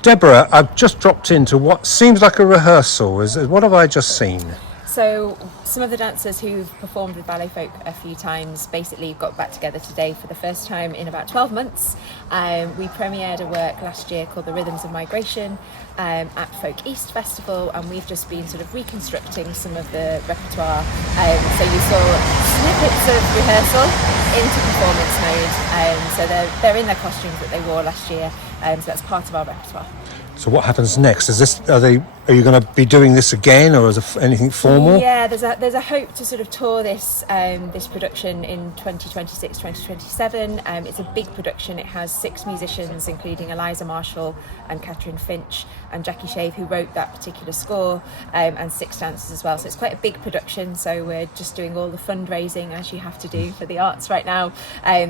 Deborah, I've just dropped into what seems like a rehearsal. What have I just seen? So some of the dancers who've performed with Ballet Folk a few times basically got back together today for the first time in about 12 months. We premiered a work last year called The Rhythms of Migration at Folk East Festival, and we've just been sort of reconstructing some of the repertoire. So you saw snippets of rehearsal into performance mode. So they're in their costumes that they wore last year, so that's part of our repertoire. So what happens next? Are you going to be doing this again, or is it anything formal? Yeah, there's a hope to sort of tour this production in 2026, 2027. It's a big production. It has 6 musicians, including Eliza Marshall and Catherine Finch and Jackie Shave, who wrote that particular score, and 6 dancers as well. So it's quite a big production. So we're just doing all the fundraising as you have to do for the arts right now.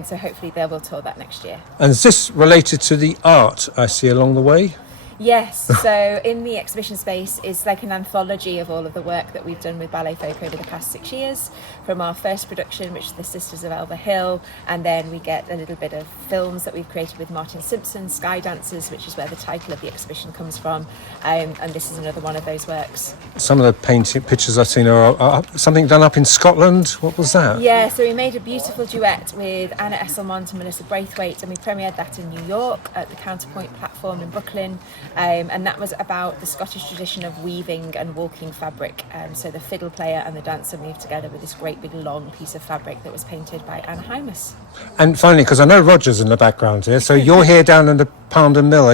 So hopefully they will tour that next year. And is this related to the art I see along the way? Yes, so in the exhibition space is like an anthology of all of the work that we've done with Ballet Folk over the past 6 years, from our first production, which is The Sisters of Elva Hill, and then we get a little bit of films that we've created with Martin Simpson, Sky Dancers, which is where the title of the exhibition comes from, and this is another one of those works. Some of the pictures I've seen are something done up in Scotland. What was that? Yeah, so we made a beautiful duet with Anna Esselmont and Melissa Braithwaite, and we premiered that in New York at the Counterpoint platform in Brooklyn. And that was about the Scottish tradition of weaving and walking fabric. So the fiddle player and the dancer moved together with this great big long piece of fabric that was painted by Anna Hymas. And finally, because I know Roger's in the background here, so you're here down in the Parndon Mill.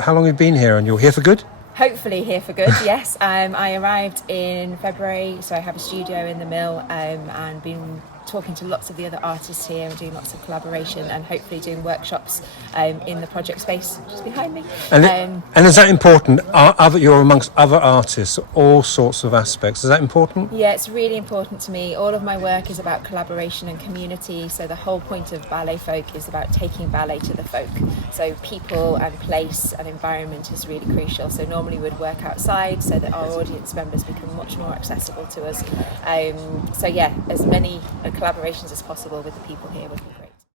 How long have you been here, and you're here for good? Hopefully here for good, yes. I arrived in February, so I have a studio in the mill, and been talking to lots of the other artists here and doing lots of collaboration and hopefully doing workshops in the project space just behind me. And is that important? You're amongst other artists, all sorts of aspects. Is that important? Yeah, it's really important to me. All of my work is about collaboration and community. So the whole point of Ballet Folk is about taking ballet to the folk. So people and place and environment is really crucial. So normally we'd work outside so that our audience members become much more accessible to us. So yeah, as many collaborations as possible with the people here would be